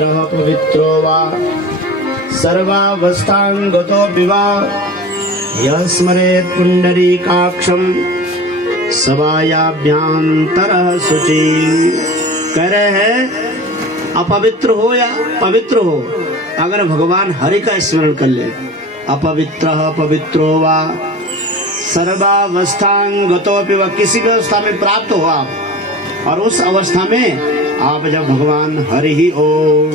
अपवित्रः पवित्रो वा सर्वावस्थां गतोऽपि वा यः स्मरेत् पुण्डरीकाक्षं सवायाभ्यंतरः शुचि। कह रहे हैं अपवित्र हो या पवित्र हो, अगर भगवान हरि का स्मरण कर ले, अपवित्रः पवित्रो वा सर्वावस्थां गतोऽपि वा, किसी भी अवस्था में प्राप्त हो आप, और उस अवस्था में आप जब भगवान हरि ही ओम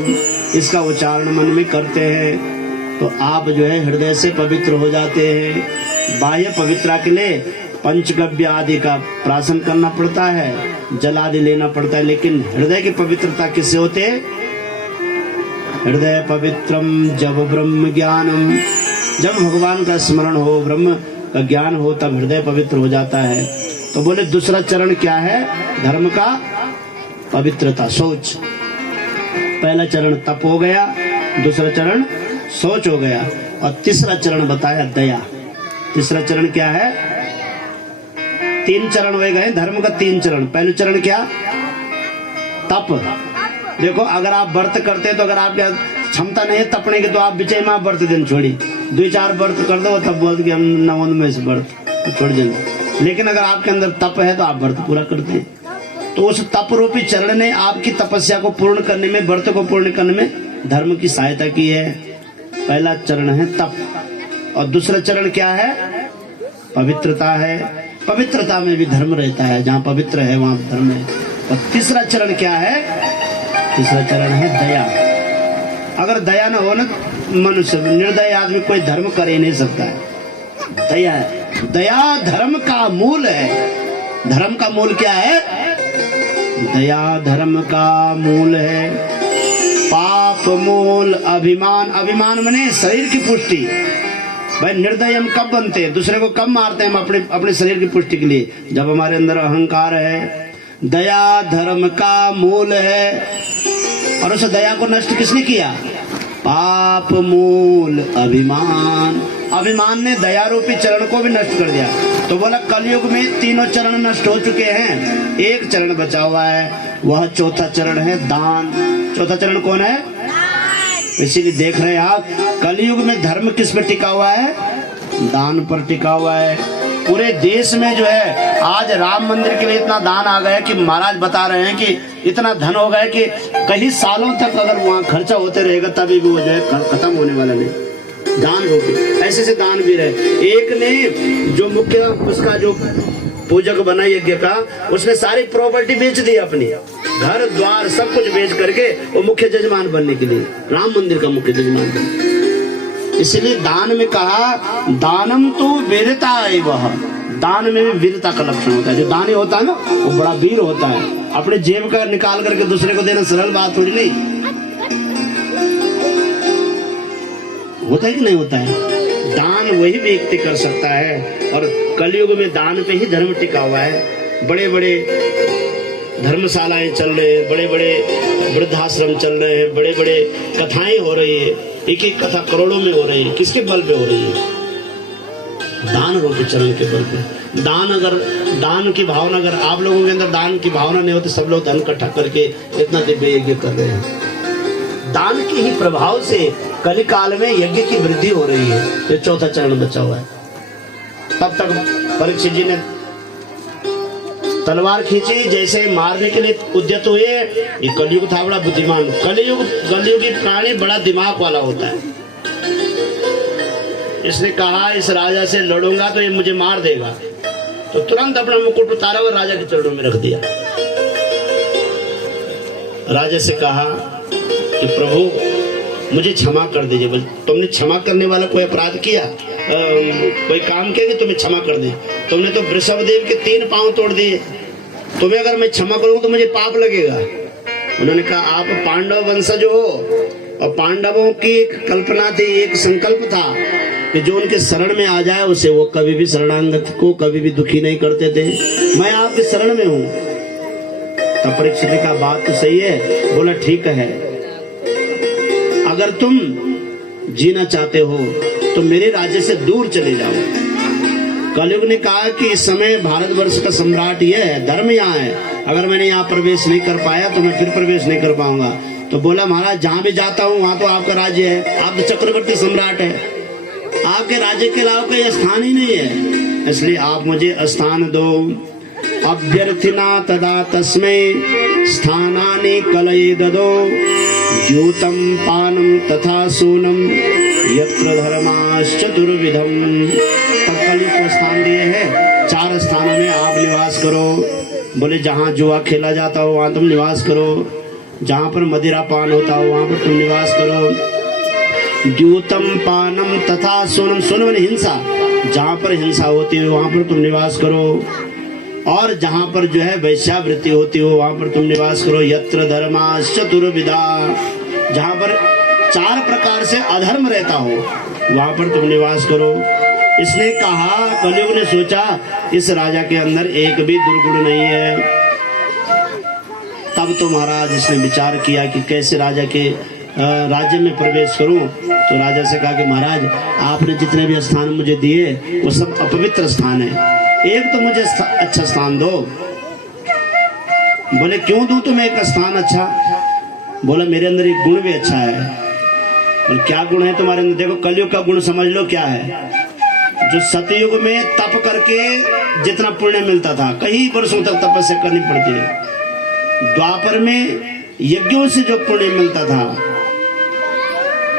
इसका उच्चारण मन में करते हैं तो आप जो है हृदय से पवित्र हो जाते हैं। बाह्य पवित्रता के लिए पंचगव्य आदि का प्राशन करना पड़ता है, जल आदि लेना पड़ता है, लेकिन हृदय की पवित्रता किससे होते? हृदय पवित्रम जब ब्रह्म ज्ञानम, जब भगवान का स्मरण हो, ब्रह्म का ज्ञान हो, तब हृदय पवित्र हो जाता है। तो बोले दूसरा चरण क्या है धर्म का? पवित्रता, सोच। पहला चरण तप हो गया, दूसरा चरण सोच हो गया, और तीसरा चरण बताया दया। तीसरा चरण क्या है? तीन चरण हो गए धर्म का, तीन चरण। पहले चरण क्या? तप। देखो अगर आप व्रत करते तो अगर आपके क्षमता नहीं है तपने की तो आप विचय में व्रत दिन छोड़ी, 2-4 व्रत कर दो तब बोलते कि हम नवन में से व्रत छोड़ देंगे। लेकिन अगर आपके अंदर तप है तो आप व्रत पूरा करते हैं। तो उस तप रूपी चरण ने आपकी तपस्या को पूर्ण करने में, व्रत को पूर्ण करने में धर्म की सहायता की है। पहला चरण है तप, और दूसरा चरण क्या है? पवित्रता है। पवित्रता में भी धर्म रहता है, जहाँ पवित्र है वहाँ धर्म है। और तीसरा चरण क्या है? तीसरा चरण है दया। अगर दया न हो ना, मनुष्य निर्दय आदमी कोई धर्म कर ही नहीं सकता है। दया है, दया धर्म का मूल है। धर्म का मूल क्या है? दया धर्म का मूल है। पाप मूल अभिमान, अभिमान माने शरीर की पुष्टि। भाई निर्दय हम कब बनते हैं? दूसरे को कब मारते हैं? हम अपने शरीर की पुष्टि के लिए, जब हमारे अंदर अहंकार है। दया धर्म का मूल है, और उस दया को नष्ट किसने किया? पाप मूल अभिमान। अभिमान ने दया रूपी चरण को भी नष्ट कर दिया। तो बोला कलयुग में तीनों चरण नष्ट हो चुके हैं, एक चरण बचा हुआ है, वह चौथा चरण है दान। चौथा चरण कौन है? इसीलिए देख रहे हैं आप कलयुग में धर्म किस पर टिका हुआ है? दान पर टिका हुआ है। पूरे देश में जो है आज राम मंदिर के लिए इतना दान आ गया कि महाराज बता रहे हैं कि इतना धन हो गया कि कई सालों तक अगर वहाँ खर्चा होते रहेगा तभी भी वो जो है खत्म होने वाला नहीं। दान होगी, ऐसे से दान भी रहे। एक ने जो मुख्य उसका जो पूजक बना यज्ञ का, उसने सारी प्रॉपर्टी बेच दी, अपनी घर द्वार सब कुछ बेच करके वो मुख्य जजमान बनने के लिए, राम मंदिर का मुख्य जजमान बनने। इसलिए दान में कहा दानम तो वीरता है। वह दान में भी वीरता का लक्षण होता है। जो दानी होता है ना वो बड़ा वीर होता है। अपने जेब का निकाल करके दूसरे को देना सरल बात थोड़ी नहीं होता है कि नहीं होता है। दान वही व्यक्ति कर सकता है, और कलयुग में दान पे ही धर्म टिका हुआ है। बड़े बड़े धर्मशालाएं चल रहे हैं, बड़े बड़े वृद्धाश्रम चल रहे हैं, बड़े बड़े कथाएं हो रही है, एक एक कथा करोड़ों में हो रही है। किसके बल पे हो रही है? दान रूपी चरण के बल पे। दान, अगर दान की भावना, अगर आप लोगों के अंदर दान की भावना नहीं होती, सब लोग धन इकट्ठा करके इतना दिव्य यज्ञ कर रहे हैं। दान के ही प्रभाव से कलिकाल में यज्ञ की वृद्धि हो रही है। ये चौथा चरण बचा हुआ है। तब तक परीक्षित जी ने तलवार खींची, जैसे मारने के लिए उद्यत हुए। ये कलयुग था बड़ा बुद्धिमान। कलयुगी प्राणी बड़ा दिमाग वाला होता है। इसने कहा इस राजा से लड़ूंगा तो ये मुझे मार देगा, तो तुरंत अपना मुकुट उतारा और राजा के चरणों में रख दिया। राजा से कहा कि प्रभु मुझे क्षमा कर दीजिए। बोले तुमने क्षमा करने वाला कोई अपराध किया, कोई काम किया कि तुम्हें क्षमा कर दे? तुमने तो वृषभ देव के 3 पांव तोड़ दिए, तुम्हें अगर मैं क्षमा करूं तो मुझे पाप लगेगा। उन्होंने कहा आप पांडव वंशज हो, और पांडवों की एक कल्पना थी, एक संकल्प था कि जो उनके शरण में आ जाए उसे वो कभी भी शरणागत को कभी भी दुखी नहीं करते थे। मैं आपके शरण में हूं। तब परीक्षित का बात तो सही है। बोला ठीक है, अगर तुम जीना चाहते हो तो मेरे राज्य से दूर चले जाओ। कलयुग ने कहा कि इस समय भारतवर्ष का सम्राट ये है, धर्म यहाँ है, अगर मैंने यहाँ प्रवेश नहीं कर पाया तो मैं फिर प्रवेश नहीं कर पाऊंगा। तो बोला महाराज जहां भी जाता हूँ वहां तो आपका राज्य है, आप तो चक्रवर्ती सम्राट है, आपके राज्य के अलावा कोई स्थान ही नहीं है, इसलिए आप मुझे स्थान दो। अभ्यर्थिना तदा तस्मै स्थानानि कलये ददो द्यूतं पानं तथा सोनं यत्र धर्माश्चतुर्विधम्। तब कलयुग को स्थान दिए हैं, 4 स्थानों में आप निवास करो। बोले जहाँ जुआ खेला जाता हो वहाँ तुम निवास करो, जहाँ पर मदिरा पान होता हो वहाँ पर तुम निवास करो। द्यूतम पानम तथा सोनम, सोनम हिंसा, जहाँ पर हिंसा होती है वहाँ पर तुम निवास करो, और जहाँ पर जो है वैश्यावृत्ति होती हो वहाँ पर तुम निवास करो। यत्र धर्माश्चतुर्विधा, जहाँ पर 4 प्रकार से अधर्म रहता हो वहाँ पर तुम निवास करो। इसने कहा, कलयुग ने सोचा इस राजा के अंदर एक भी दुर्गुण नहीं है। तब तो महाराज इसने विचार किया कि कैसे राजा के राज्य में प्रवेश करूं। तो राजा से कहा कि महाराज आपने जितने भी स्थान मुझे दिए वो सब अपवित्र स्थान है, एक तो मुझे अच्छा स्थान दो। बोले क्यों दूं तुम्हें एक स्थान अच्छा? बोला मेरे अंदर एक गुण भी अच्छा है। बोले क्या गुण है तुम्हारे अंदर? देखो कलयुग का गुण समझ लो क्या है। जो सतयुग में तप करके जितना पुण्य मिलता था, कई वर्षों तक तपस्या करनी पड़ती है, द्वापर में यज्ञों से जो पुण्य मिलता था,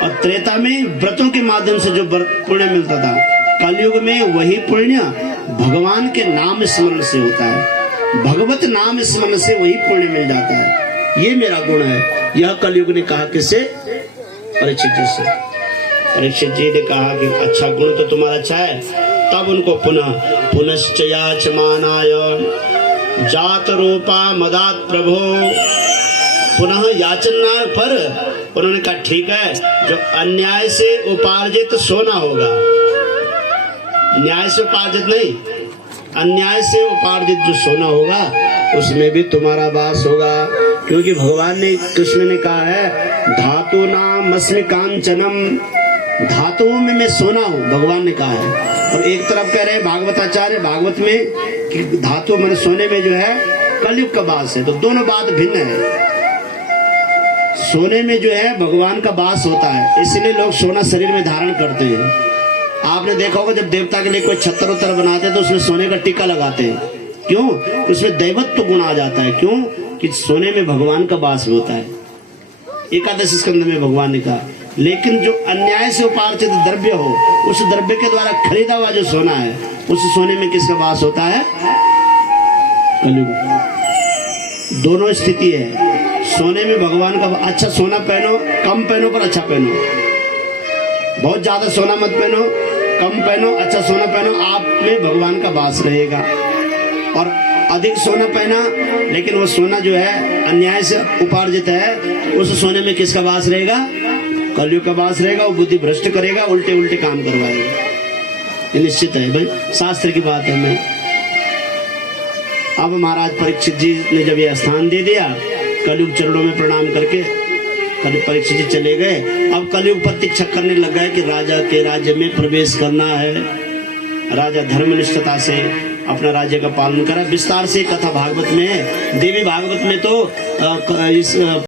और त्रेता में व्रतों के माध्यम से जो पुण्य मिलता था, कलयुग में वही पुण्य भगवान के नाम स्मरण से होता है, भगवत नाम स्मरण से वही पुण्य मिल जाता है। ये मेरा गुण है। यह कलयुग ने कहा किससे? परीक्षित जी से। परीक्षित जी ने कहा कि अच्छा गुण तो तुम्हारा अच्छा है। तब उनको पुनः पुनश्च याचमानाय जात रूपा मदात प्रभो, पुनः याचना पर उन्होंने कहा ठीक है, जो अन्याय से उपार्जित सोना होगा, न्याय से उपार्जित नहीं, अन्याय से उपार्जित जो सोना होगा उसमें भी तुम्हारा वास होगा। क्योंकि भगवान ने, कृष्ण ने कहा है धातु नाम अस्मि कांचनम, धातुओं में मैं सोना हूँ, भगवान ने कहा है। और एक तरफ कह रहे भागवताचार्य भागवत में कि धातु मन सोने में जो है कलयुग का वास है। तो दोनों बात भिन्न है। सोने में जो है भगवान का वास होता है, इसलिए लोग सोना शरीर में धारण करते हैं। आपने देखा होगा जब देवता के लिए कोई छत्र उतर बनाते हैं तो उसमें सोने का टीका लगाते हैं। क्यों? उसमें दैवत्व गुण आ जाता है। क्यों? कि सोने में भगवान का वास होता है। एकादश स्कंद में भगवान ने कहा। लेकिन जो अन्याय से उपार्जित द्रव्य हो, उस द्रव्य के द्वारा खरीदा हुआ जो सोना है, उस सोने में किसका वास होता है? कलयुग। दोनों स्थिति है। सोने में भगवान का, अच्छा सोना पहनो, कम पहनो पर अच्छा पहनो, बहुत ज्यादा सोना मत पहनो, कम पहनो, अच्छा सोना पहनो, आप में भगवान का वास रहेगा। और अधिक सोना पहना लेकिन वो सोना जो है अन्याय से उपार्जित है, उस सोने में किसका वास रहेगा? कलयुग का वास रहेगा। वो बुद्धि भ्रष्ट करेगा, उल्टे उल्टे काम करवाएगा। ये निश्चित है भाई, शास्त्र की बात है। मैं अब महाराज परीक्षित जी ने जब ये स्थान दे दिया, कलयुग चरणों में प्रणाम करके परीक्षित जी चले गए। अब कलयुग प्रतीक्षा करने लग गए कि राजा के राज्य में प्रवेश करना है। राजा धर्मनिष्ठता से अपना राज्य का पालन करा। विस्तार से कथा भागवत में है। देवी भागवत में तो इस